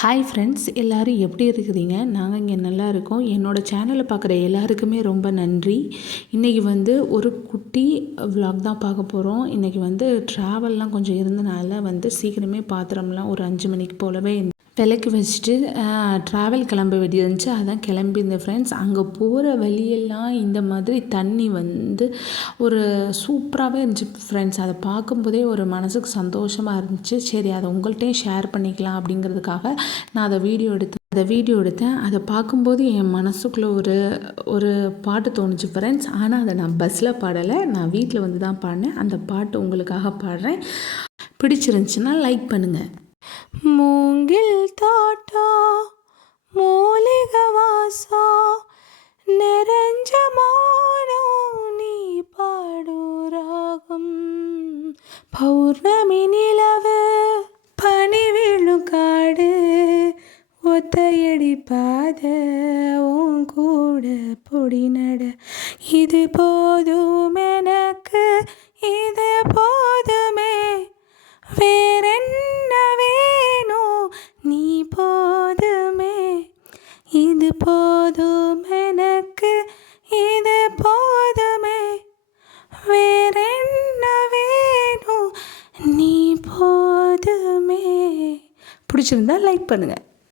Hi friends, எல்லோரும் எப்படி இருக்கிறீங்க? நாங்கள் இங்கே நல்லா இருக்கோம். என்னோடய சேனலை பார்க்குற எல்லாருக்குமே ரொம்ப நன்றி. இன்றைக்கி ஒரு குட்டி விலாக் தான் பார்க்க போகிறோம். இன்றைக்கி ட்ராவல்லாம் கொஞ்சம் இருந்தனால சீக்கிரமே பாத்திரம்லாம் ஒரு 5 மணிக்கு போலவே விளக்கு வச்சுட்டு ட்ராவல் கிளம்ப வேண்டியது இருந்துச்சு. அதான் கிளம்பியிருந்தேன் ஃப்ரெண்ட்ஸ். அங்கே போகிற வழியெல்லாம் இந்த மாதிரி தண்ணி ஒரு சூப்பராகவே இருந்துச்சு ஃப்ரெண்ட்ஸ். அதை பார்க்கும்போதே ஒரு மனசுக்கு சந்தோஷமாக இருந்துச்சு. சரி, அதை உங்கள்கிட்டையும் ஷேர் பண்ணிக்கலாம் அப்படிங்கிறதுக்காக நான் அதை வீடியோ எடுத்தேன். அதை பார்க்கும்போது என் மனசுக்குள்ளே ஒரு பாட்டு தோணுச்சு ஃப்ரெண்ட்ஸ். ஆனால் அதை நான் பஸ்ஸில் பாடலை, நான் வீட்டில் தான் பாடினேன். அந்த பாட்டு உங்களுக்காக பாடுறேன். பிடிச்சிருந்துச்சுன்னா லைக் பண்ணுங்கள். மூங்கில் தோட்டம் மூலிகை வாசம் நிறைஞ்ச மௌனம் நீ பாடும் ராகம். பௌர்ணமி நிலவு பனி விழும் காடு ஒத்தையடி பாத உன் கூட பொடி நட. இது போதும் எனக்கு, இது போதுமே, வேறென்ன வேணும், நீ போதுமே. இது போதும் எனக்கு, இது போதுமே, வேறென்ன வேணும், நீ போதுமே. பிடிச்சிருந்தா லைக் பண்ணுங்கள்.